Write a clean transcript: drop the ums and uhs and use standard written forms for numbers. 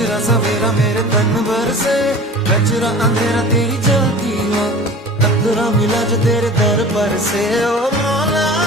हिजरा सवेरा मेरे तन भर से, कचरा अंधेरा तेरी जलती हो, कतरा मिला जो तेरे दर पर से। ओ मौला